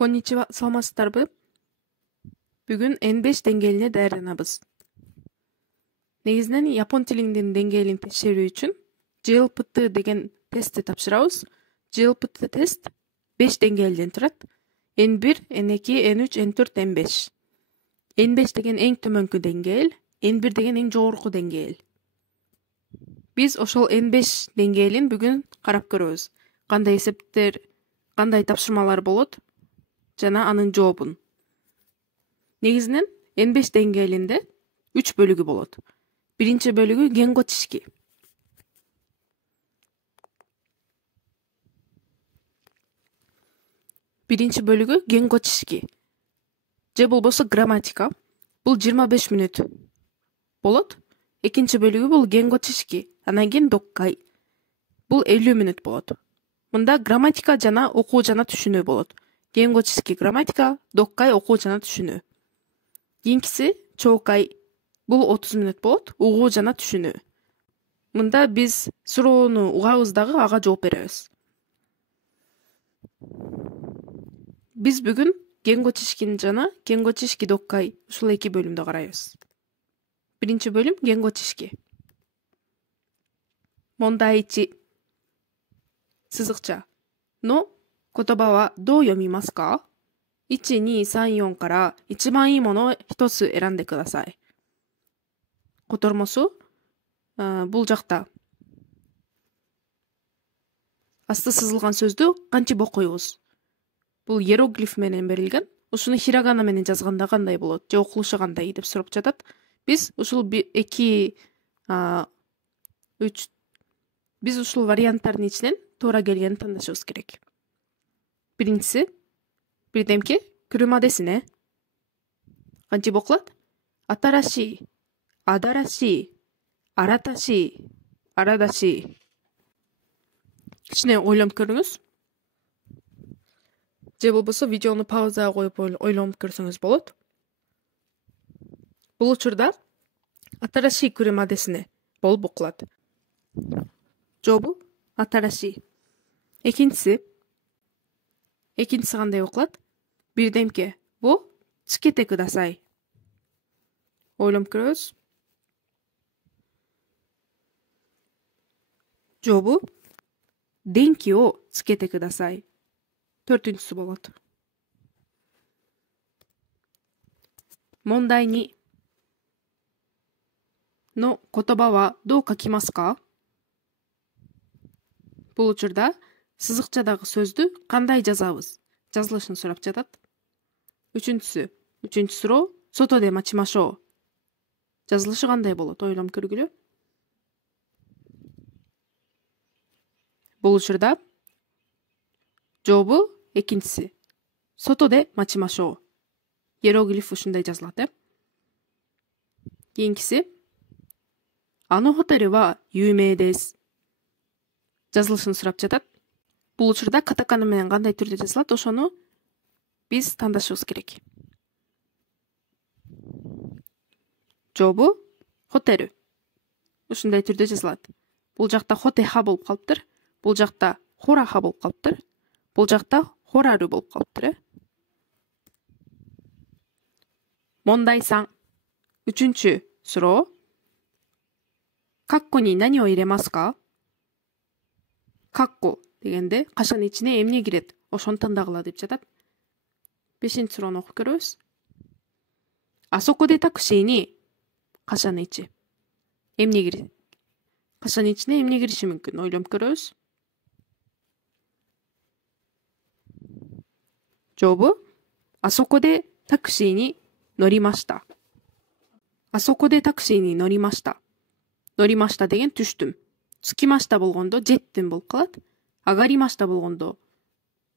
Konnichiwa, саламатсыздарбы? Бүгүн N5 деңгээлине даярданабыз. Негизинен япон тилинин деңгээлин текшерүү үчүн JLPT деген тестти тапшырабыз. JLPT тест 5 деңгээлден турат. N1, N2, N3, N4, N5. N5 деген эң төмөнкү деңгээл, N1 деген эң жогорку деңгээл. Биз ошол N5 деңгээлин бүгүн карап көрөбүз. Кандай эсептер, кандай тапшырмалар болот жана анын жообун. Негизинен N5 деңгээлинде 3 бөлүгү болот. Биринчи бөлүгү генго чишки. Биринчи бөлүгү генго чишки. Же болбосо грамматика. Бул 25 мүнөт болот. Экинчи бөлүгү бул генго чишки. Анан кийин доккай. Бул 50 мүнөт болот. Мында грамматика жана окуу жана түшүнүү болот. Генго чишки грамматика, доккай окуу жана түшүнүү. Кийинкиси чоокай. Бул 30 мүнөт болот, угуу жана түшүнүү. Мында биз суроону угабыз дагы ага жооп беребиз. Биз бүгүн генго чишкин жана генго чишки доккай ушул эки бөлүмдү карайбыз. Биринчи бөлүм генго чишки. Мондайчи. Сызыкча. Но 言葉はどう読みますか ?1、2、3、4から一番いいものを一つ選んでください。Котормосу бул жакта. Асты сызылган сөздү кантип окуйбуз? Бул иероглиф менен берилген. Ушуну хирагана менен жазганда кандай болот? Же окулушу кандай деп сурап жатат. Биз ушул 2 3 биз ушул варианттардын ичинен туура келгенин тандашыбыз керек. Биринчиси бирдемке курuma desu ne? Кантип окулат? Атараши, адараши, араташи, арадаши. Кичине ойлонуп көрүңүз. Же болбосо видеону паузага коюп ойлонуп көрсөңүз болот. Бул учурда атараши курuma desu ne болуп окулат. Жообу атараши. Экинчиси кандай окулат? Бирдемке во цукете кудасай. Ойлонуп көрөбүз. Жообу денки о цукете кудасай. Төртүнчүсү болот. Мондai ni. Но 言葉はどう書きますか? Бул учурда сызыкчадагы сөздү кандай жазабыз? Жазылышын сурап жатат. Үчүнчү суроо сото де мачимашо. Жазылышы кандай болот? Ойлонуп көргүлө. Бул учурда жообу экинчиси. Сото де мачимашо. Иероглиф ушундай жазылат, Кийинкиси ано хотель ва юумей desu. Жазылышын сурап жатат. Бул учурда катакана менен кандай түрдө жазылат, ошону биз тандашыбыз керек. Жообу хотель. Ушундай түрдө жазылат. Бул жакта хотеха болуп калыптыр. Бул жакта хораха болуп калыптыр. Бул жакта хорару болуп калыптыр, Мондайсан. Үчүнчү суроо. Какко ни нани о ирemаsu ka? Какко дегенде кашанын ичине эмне кирет? Ошону тандагыла деп жатат. Бешинчи суроону окуп көрөбүз. Асоко де такси ни кашанын ичи. Эмне кирет? Кашанын ичине эмне кириши мүмкүн? Ойлонуп көрөбүз. Жообу асоко де такси ни норимашта. Асоко де такси ни норимашта. Норимашта деген түштүм. Цукимашта болгондо жеттим болуп калат. Агаримашта болгондо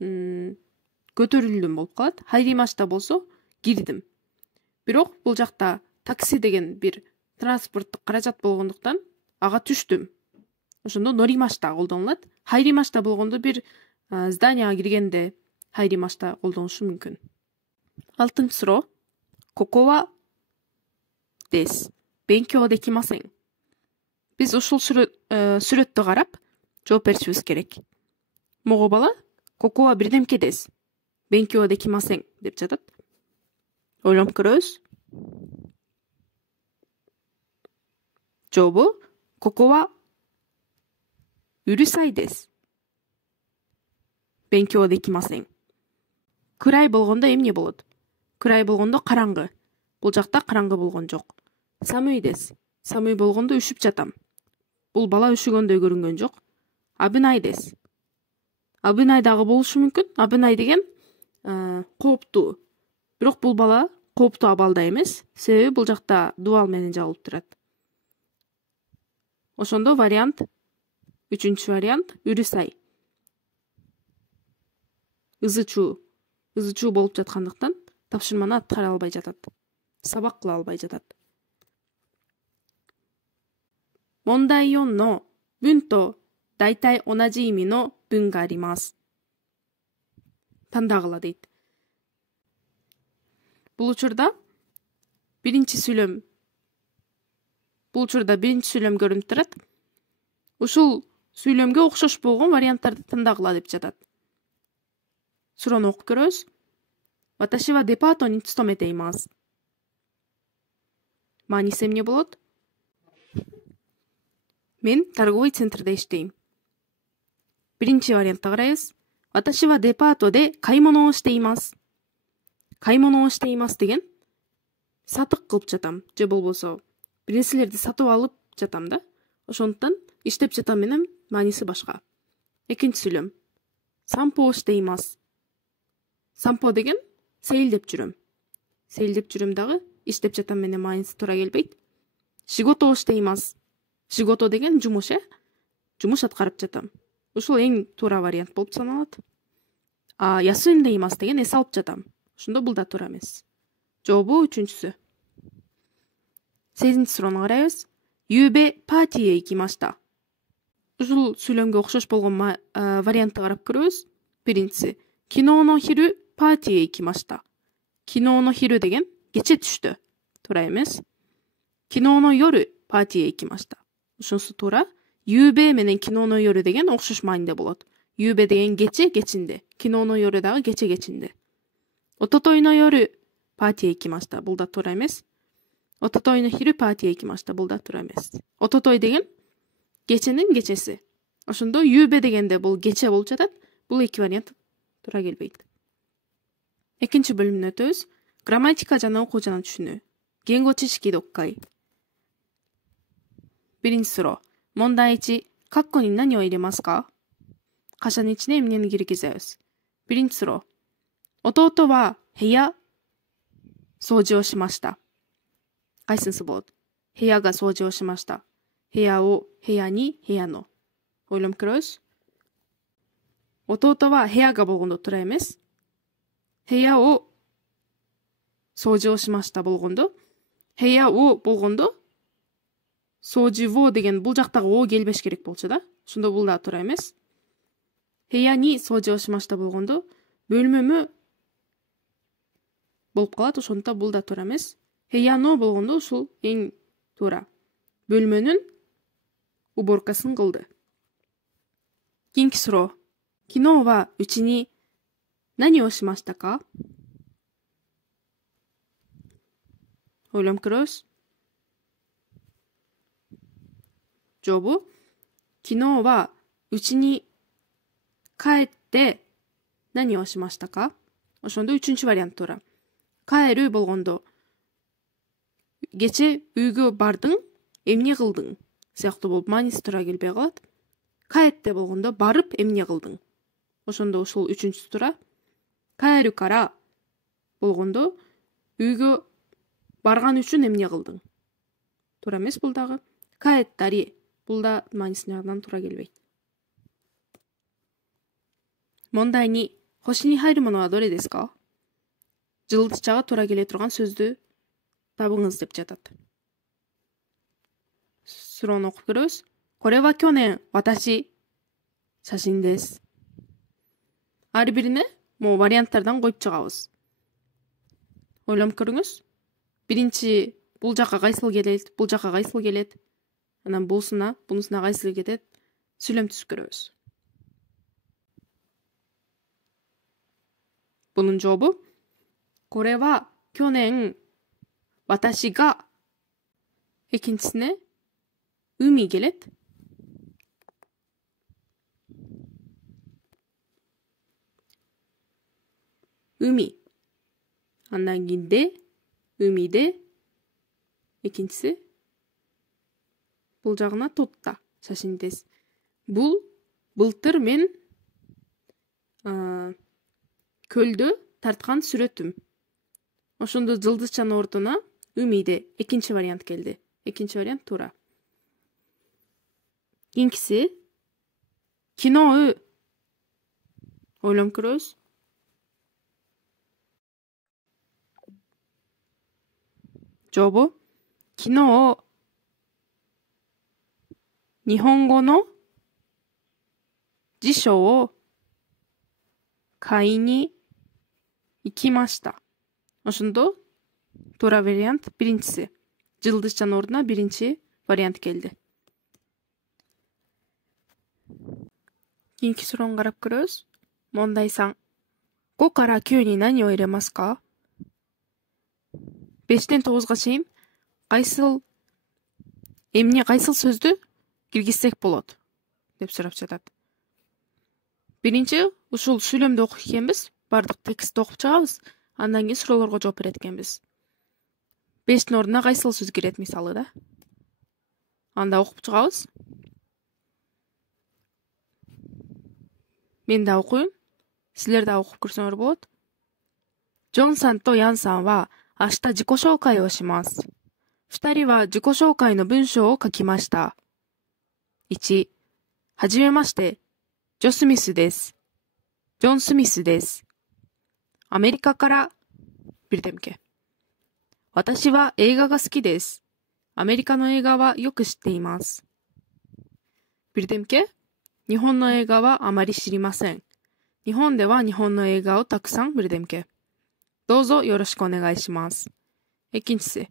көтөрүлдүм болуп калат. Хайримашта болсо кирдим. Бирок бул жакта такси деген бир транспорттук каражат болгондуктан ага түштүм. Ошондо норимашта колдонулат. Хайримашта болгондо бир зданияга киргенде хайримашта колдонушу мүмкүн. Алтынчы суроо. Коко wa desu. Бенкё декимасен. Биз ушул сүрөттү карап жооп беришибиз керек. Мого бала кокоа бирдемке desu. Benkyou dekimasen деп жатат. Ойлонуп көрөбүз. Жообу Koko wa urusai desu. Benkyou dekimasen. Курай болгондо эмне болот? Курай болгондо караңгы. Бул жакта караңгы болгон жок. Самый дес. Самый болгондо үшүп жатам. Бул бала үшүгөндөй көрүнгөн жок. Абынай дес. Абынай дагы болушу мүмкүн. Абынай деген кооптуу. Бирок бул бала кооптуу абалда эмес. Себеби бул жакта дуал менен жабылып турат. Ошондо вариант, үчүнчү вариант үрүсай. Ызычуу болуп жаткандыктан тапшырманы аткара албай жатат. Сабак кыла албай жатат. Mondai 4の文と大体同じ意味の文があります。Тандагыла дейт. Бул учурда биринчи сүйлөм көрүнүп турат. Ушул сүйлөмгө окшош болгон варианттарды тандагыла деп жатат. Суроону окуп көрөбүз. Ваташи ва депато ни цутомете имасу. Мааниси эмне болот? Мен торговый центрде иштейм. Биринчи вариантты карайбыз. Ваташи ва депато де каймоно о шите имасу. Каймоно о шите имасу деген сатык кылып жатам, же болбосо бир нерселерди сатып алып жатам да. Ошондуктан иштеп жатам менен мааниси башка. Экинчи сүйлөм. Сампо о шите имасу. Сампо деген сейилдеп жүрөм. Сейилдеп жүрөм дагы иштеп жатам менен мааниси туура келбейт. Шигото о шите имасу. Шигото деген жумуш, жумуш аткарып жатам. Ушул эң туура вариант болуп саналат. Ясуинде имасу деген эс алып жатам. Ошондо бул да туура эмес. Жообу үчүнчүсү. Сегизинчи суроону карайбыз. Юбе партиге икимашта. Ушул сүйлөмгө окшош болгон вариантты карап көрөбүз. Биринчиси. Киноно хиру партиге икимашта. Киноно хиру деген кече түштө. Туура эмес. Киноно йору партиге икимашта. Ушунусу туура. Юбе менен киноно йору деген окшош мааниде болот. Юбе деген кече кечинде. Киноно йору дагы кече кечинде. Ототойно йору партиге икимашта. Бул да туура эмес. Ототойно хиру партиге икимашта. Бул да туура эмес. Ототой деген кеченин кечеси. Ошондо юбе дегенде бул кече болуп жатат. Бул эки вариант туура келбейт. Экинчи бөлүмүнө өтөбүз. Грамматика жана окуу жана түшүнүү. Генго чишики доккай. Биринчи суроо. Мондai 1. カッコに何を入れますか? カシャに1эмнени киргизебиз. Биринчи суроо. 弟は部屋掃除をしました。Кайсынысы болот? 部屋が掃除をしました。部屋を部屋に部屋の。Ойлонуп көрөбүз. 弟は部屋がболгондо туура эмес. 部屋を掃除をしましたболгондо. 部屋をболгондо掃除をдеген бул жактагы о келбеш керек болчу да. Ошондо бул да туура эмес. 部屋に掃除をしましたболгондо бөлмөмө болуп калат. Ошондо бул да туура эмес. 部屋のболгондо ушул эң туура. Бөлмөнүн уборкасын кылды. Кийинки суроо. 昨日はうちに何をしましたか? Ойлонуп көрөбүз. Жообу. 昨日はうちに帰って何をしましたか? Ошондо үчүнчү вариант туура. Кайры болгондо кече үйгө бардың, эмне кылдың сыяктуу болуп мааниси туура келбей калат. Кайтте болгондо барып эмне кылдың. Ошондо ушул үчүнчүсү туура. Кайру кара болгондо үйгө барган үчүн эмне кылдың. Туура эмес бул дагы. Кайттари бул да маанисинен туура келбейт. Мондai 2. 星に入るものはどれですか? Жылдызчага туура келе турган сөздү табыңыз деп жатат. Суроону окуп көрөбүз. これは去年私写真です. Ар бирине могу варианттардан коюп чыгабыз. Ойлонуп көрүңүз. Биринчи бул жака кайсыл келет, бул жака кайсыл келет. Анан бунусуна кайсыл кетет. Сүйлөм түзүп көрөбүз. Bunun cevabı これは去年私が ikincisine umi gelet. Umi. Andan keyin umi de. İkincisi бұл жағына тотта шашиндес. Бұл былтыр мен көлдө тартқан сүрөтүм. Ошондо жылдызчанын ордуна үмиде экинчи вариант келди. Экинчи вариант туура. Кийинкиси кино ойлонуп көрөбүз. жообу кино нихонгоの辞書を買いに行きました. Ошондо туура вариант биринчиси. Жылдызчанын ордуна биринчи вариант келди. Кийинки суроону карап көрөбүз. Мондай-сан. 5から9に何を入れますか? 5тен 9га чейин эмне кайсыл сөздү киргизсек болот деп сурап жатат. Биринчи ушул сүйлөмдү окуп экенбиз, бардык текстти окуп чыгабыз, андан кийин суроолорго жооп берет экенбиз. 5тин ордуна кайсыл сөз кирет мисалы да. Анда окуп чыгабыз. Мен да окуйм, силер да окуп көрсөңөр болот. Джон-санとヤンさんは明日自己紹介をします。2人は自己紹介の文章を書きました。1、はじめまして、ジョスミスです。ジョン・スミスです。アメリカからビルデムケ。私は映画が好きです。アメリカの映画はよく知っています。ビルデムケ。日本の映画はあまり知りません。日本では日本の映画をたくさんビルデムケ。どうぞよろしくお願いします。キンチセ。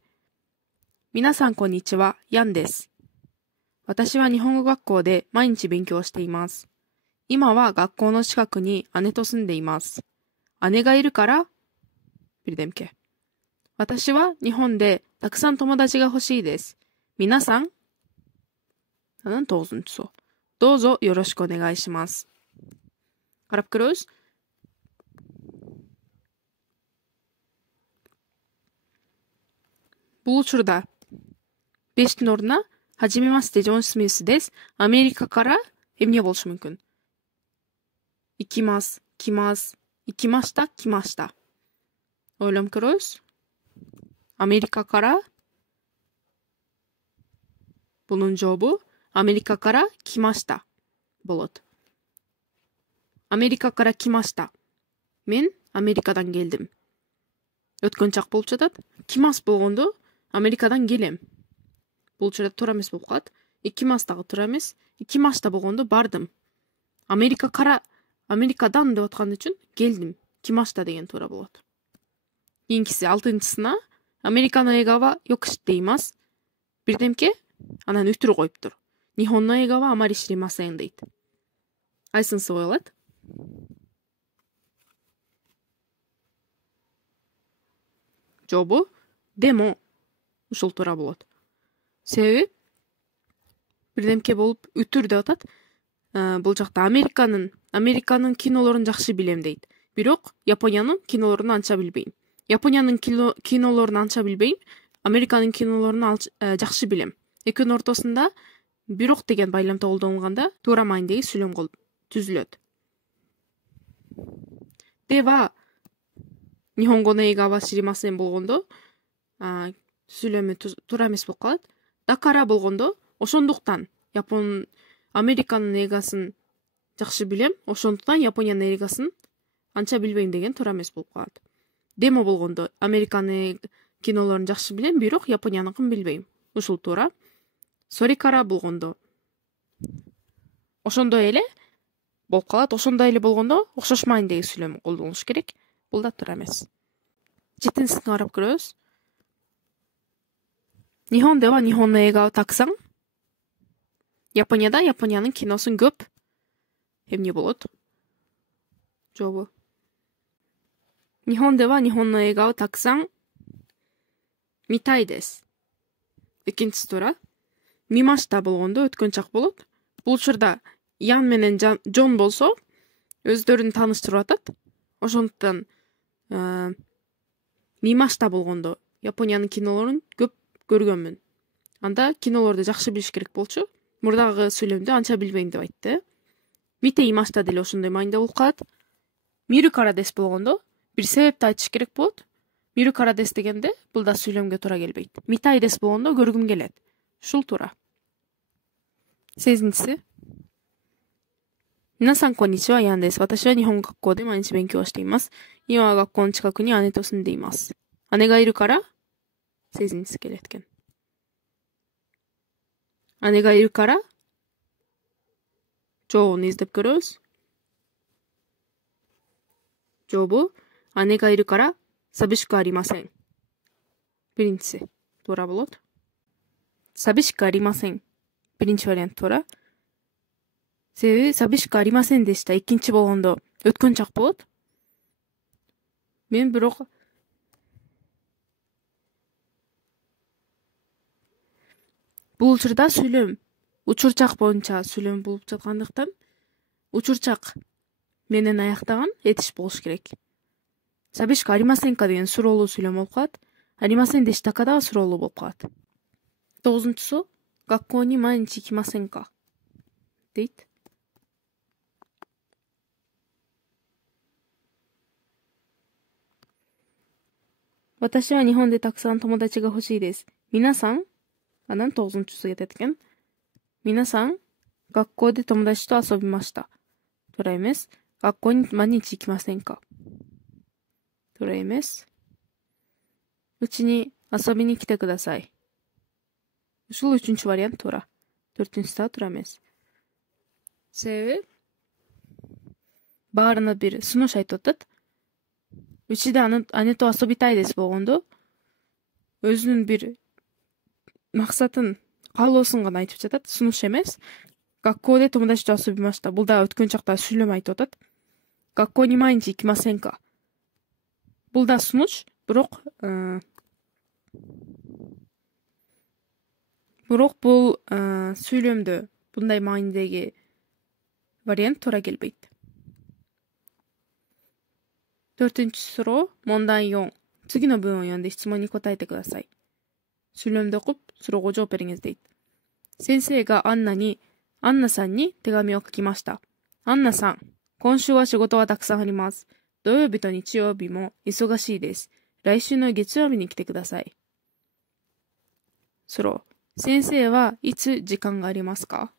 皆さんこんにちは、ヤンです。私は日本語学校で毎日勉強しています。今は学校の近くに姉と住んでいます。姉がいるから、ビルデムケ。私は日本でたくさん友達が欲しいです。皆さん、どうぞよろしくお願いします。Harap görüyoruz. Bu uçurda 5тин ордуна Hajimemashite Джон Смисです. Америкаからэмне болушу мүмкүн? Икимас, кимас, икимашта, кимашта. Ойлонуп көрөбүз. Америкаからбунун жообу Америкаから来ましたболот. Америкаから来ました. Мен Америкадан келдим. Өткөн чак болуп жатат. Кимас болгондо Америкадан келем. Бул учурда туура эмес болуп калат. Икимастагы туура эмес. Икимашта болгондо бардым. Америкадан деп аткан үчүн келдим. Кимашта деген туура болот. Кийинкиси 6-чысына Америкаの映画はよく知っています. Бирдемке анан үтүрү коюптур. 日本の映画はあまり知りません дейт. Айсынсы коюлат. Жообу демо ушул туура болот. Себеби бирдемке болуп үтүр деп атат. Бул жакта Американын кинолорун жакшы билем дейт. Бирок Япониянын кинолорун анча билбейм. Япониянын кинолорун анча билбейм. Американын кинолорун жакшы билем. Экөөнүн ортосунда бирок деген байламда колдонулганда туура маанидеги сүйлөм түзүлөт. Дева Нихонгоの映画は知りませんболгондо сүйлөмү туура эмес болуп калат. Дакара болгондо ошондуктан Американын эгасын жакшы билем, ошондуктан Япониянын эгасын анча билбейм деген туура эмес болуп калат. Демо болгондо Американын кинолорун жакшы билем, бирок Японияныкын билбейм. Ушул туура. Сорикара болгондо ошондой эле болуп калат. Ошондой эле болгондо окшошмайм деген сүйлөм колдонулуш керек. Бул да туура эмес. 7-сине карап көрөбүз. 日本では日本の映画をたくさん. Японияда Япониянын киносун көп. Эмне болот? Жообу 日本では日本の映画をたくさん見たいです。Икенчи тура. Мимашта болгондо өткөнчак болот. Бул учурда Ян менен Джон болсо өздөрүн тааныштырып атат. Ошондуктан Мимашта болгондо Япониянын кинолорун көп көргөнмүн. Анда кинолорду жакшы билиш керек болчу. Мурдагы сүйлөмдү анча билбейм деп айтты. Мите имашта деле ошондой маанидә болуп калат. Миру кара дес болгондо бир себепти айтыш керек болот. Миру кара дес дегенде бул да сүйлөмгө туура келбейт. Митай дес болгондо көргүм келет. Ушул туура. Сезинчиси. 皆さんこんにちは、ヤンです。私は日本語学校で毎日勉強をしています。今は学校の近くに姉と住んでいます。姉がいるから、Сезинчиси келет экен. 姉がいるから、жоону издеп көрөбүз. жообу, 姉がいるから寂しくありません. Биринчиси туура болот. 寂しくありません. Биринчи вариант туура. Себеби寂しくありませんでした. Экинчи болгондо өткөнчак болот. Мен бирок бул учурда сүйлөм учурчак боюнча сүйлөм болуп жаткандыктан учурчак менен аяктаган этиш болуш керек. 寂しくありませんかдеген суроолуу сүйлөм болуп калат. ありませんでしたかда суроолуу болуп калат. 9-су 学校に毎日行きませんか дейт. 私は日本でたくさん友達が欲しいです。皆さん、なんと 9-суга кетет экен. 皆さん、学校で友達と遊びました。トライメス。学校に毎日行きませんか。トライメス。うちに遊びに来てください。Ушул 3-чү вариант туура. 4-сү да туура эмес. Себеби баарына бир сунуш айтып атат. Учиде ане то асобитай дес болгондо өзүнүн бир максатын каалоосун гана айтып жатат, сунуш эмес. 学校で友達と遊びました. Бул да өткөн чакта сүйлөм айтып атат. 学校に毎日行きませんか. Бул да сунуш, бирок бул сүйлөмдө мындай маанидеги вариант туура келбейт. 4-чү суроо, 問題4. 次の文を読んで質問に答えてください. сүйлөмдү окуп, суроого жооп бериңиз дейт. 先生がアンナさんに手紙を書きました。アンナさん、今週は仕事がたくさんあります。土曜日と日曜日も忙しいです。来週の月曜日に来てください。スロー。先生はいつ時間がありますか？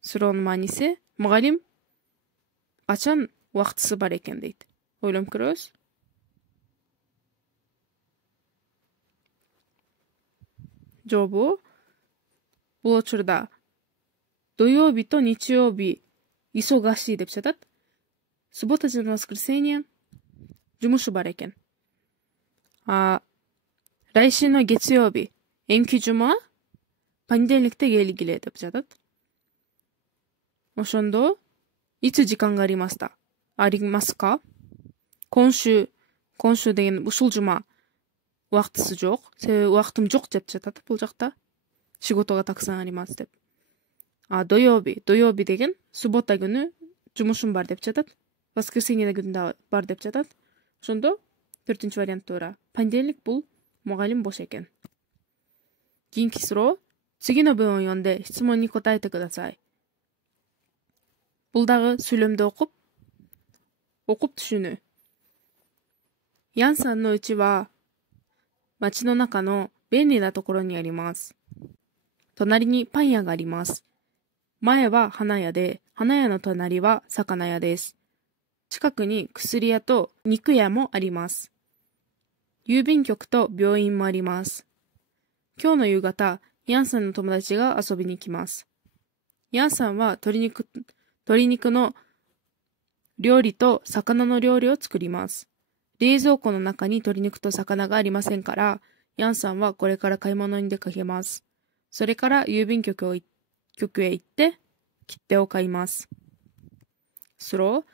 スローのмаанисі мұғалім қачан уақытысы бар екен дейді. Ойланып көріңіз. жообу бул учурда 土曜日と日曜日忙しいдеп жатат. Суббота жана воскресенье жумушу бар экен.来週の月曜日延期жума понедельникте келгиле деп жатат. ошондо いつ時間がありますか? 今週деген ушул жума убактысы жок. Себеби убактым жок деп жатат бул жакта. Шиготого так сан аримас деп.土曜日деген суббота күнү жумушум бар деп жатат. Воскресенье күндө бар деп жатат. Ошондо 4-чү вариант туура. Понедельник бул мугалим бош экен. Кийинки суроо. 次の文を読んで質問に答えてください. Бул дагы сүйлөмдү окуп түшүнүү. ヤンさんの家は町の中の便利なところにあります。隣にパン屋があります。前は花屋で、花屋の隣は魚屋です。近くに薬屋と肉屋もあります。郵便局と病院もあります。今日の夕方、ヤンさんの友達が遊びに来ます。ヤンさんは鶏肉の料理と魚の料理を作ります。冷蔵庫の中に鶏肉と魚がありませんから、ヤンさんはこれから買い物に出かけます。それから郵便局へ行って切手を買います。スロー。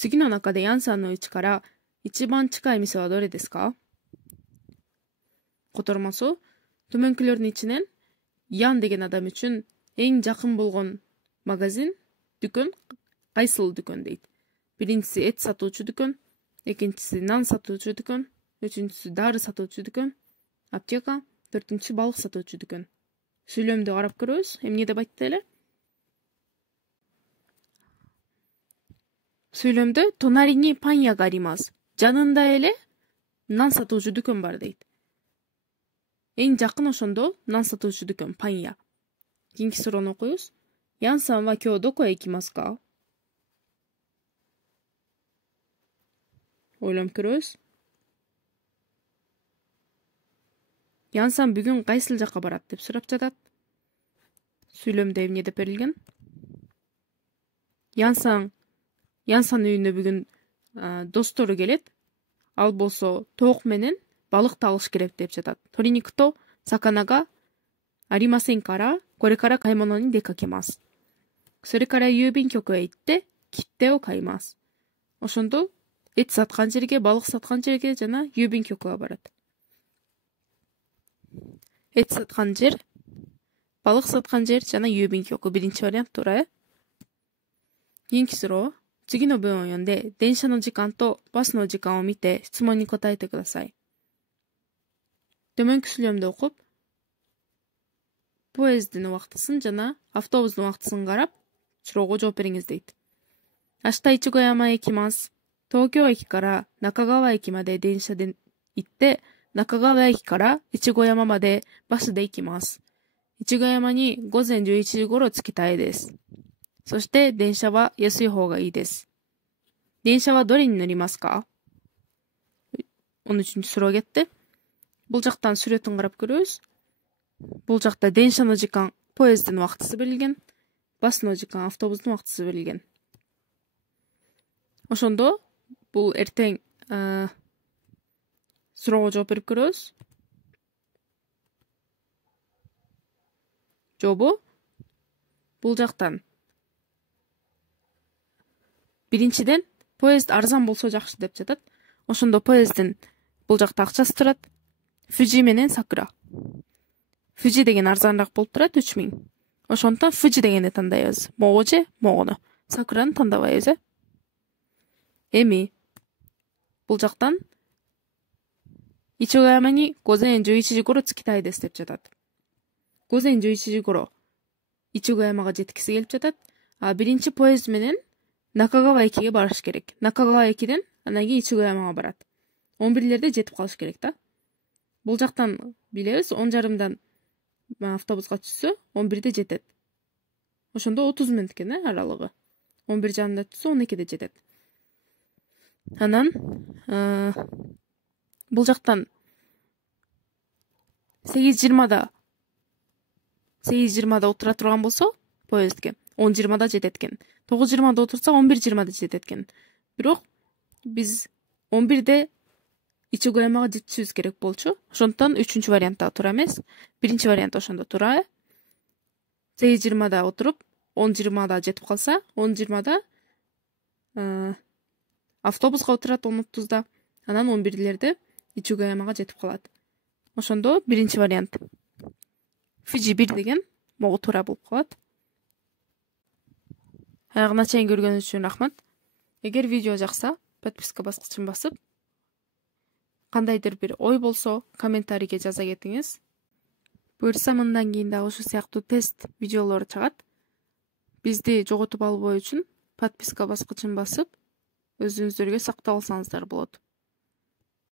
次の中でヤンさんの家から一番近い店はどれですか? Котормосу, төмөнкүлөрдүн ичинен Ян деген адам үчүн эң жакын болгон магазин, дүкөн кайсыл дүкөн дейт. Биринчиси эт сатуучу дүкөн, экинчиси нан сатуучу дүкөн, үчүнчүсү дары сатуучу дүкөн, аптека, төртүнчүсү балык сатуучу дүкөн. Сүйлөмдү карап көрөбүз. Эмне деп айтты эле? Сүйлөмдө тонарини панья га аримас. Жанында эле нан сатуучу дүкөн бар дейт. Эң жакын ошондо нан сатуучу дүкөн панья. Кийинки суроону окуйбуз. Ян сан ва кё докоへикимасу ка? Ойлонуп көрөбүз. Ян сан бүгүн кайсыл жакка барат деп сурап жатат. Сүйлөмдө эмне деп берилген? Ян сан үйүнө бүгүн достору келет. Ал болсо тоок менен балыкты алыш керек деп жатат. Торинику то сакана га аримасен кара, коре кара каймоно ни декакемасу. それから郵便局へ行って切手を買います. Ошондо эт саткан жерге, балык саткан жерге жана郵便局га барат. Эт саткан жер, балык саткан жер жана郵便局. Биринчи вариант туура. Кийинки суроо. 次の文を読んで、電車の時間とバスの時間を見て質問に答えてください. Төмөнкү сүйлөмдү окуп, поезддин убактысын жана автобустун убактысын карап, суроого жооп бериңиз дейт. 明日いちご山へ行きます。東京駅から中川駅まで電車で行って、中川駅からいちご山までバスで行きます。いちご山に午前11時頃着きたいです。そして電車は安い方がいいです。電車はどれに乗りますか? Onun üçüncü soruga ketти. Бул жактан сүрөтүн карап көрөбүз. Бул жакта деншанын жакан поезддин убактысы берилген, басынын жакан автобустун убактысы берилген. Ошондо бул эртең суроого жооп берип көрөбүз. Жообу бул жактан биринчиден поезд арзан болсо жакшы деп жатат. Ошондо поезддин бул жакта акчасы турат. Fuji менен Sakura. Fuji деген арзаныраак болуп турат 3000. Ошондон Fuji дегенди тандайбыз. Могу же могуну. Sakurаны тандабайбыз. Эми бул жактан Ичигояма ни 午前11時頃着きたいですдеп жатат. 午前11時頃Ичигоямага жеткиси келип жатат. Биринчи поезд менен Накагава экиге барыш керек. Накагава экиден анан кийин Ичигоямага барат. 11лерде жетип калыш керек да. Бул жактан билебиз 10:30дан автобуска түшсө 11де жетет. Ошондо 30 мүнөт экен аралыгы. 11:30да түшсө 12де жетет. Анан бул жактан 8:20да отура турган болсо поездге 10:20да жетет экен. 9:20да отурса 11:20да жетет экен. Бирок биз 11де Ичигоямага жетишибиз керек болчу. Ошондон 3-чү вариантта туура эмес. Биринчи вариант ошондо туура. 8:20да отуруп 10:20да жетип калса, 10:20да автобуска отурат 10:30да. Анан 11лерде Ичигоямага жетип калат. Ошондо биринчи вариант Fuji 1 деген могу туура болуп калат. Аягына чейин көргөнүңүз үчүн рахмат. Эгер видео жакса, подписка баскычын басып, кандайдыр бир ой болсо комментарийге жаза кетиңиз. Буюрса мындан кийин дагы ушул сыяктуу тест видеолор чыгат. Бизди жоготуп албоо үчүн подписка баскычын басып, өзүңүздөргө сактап алсаңыздар болот.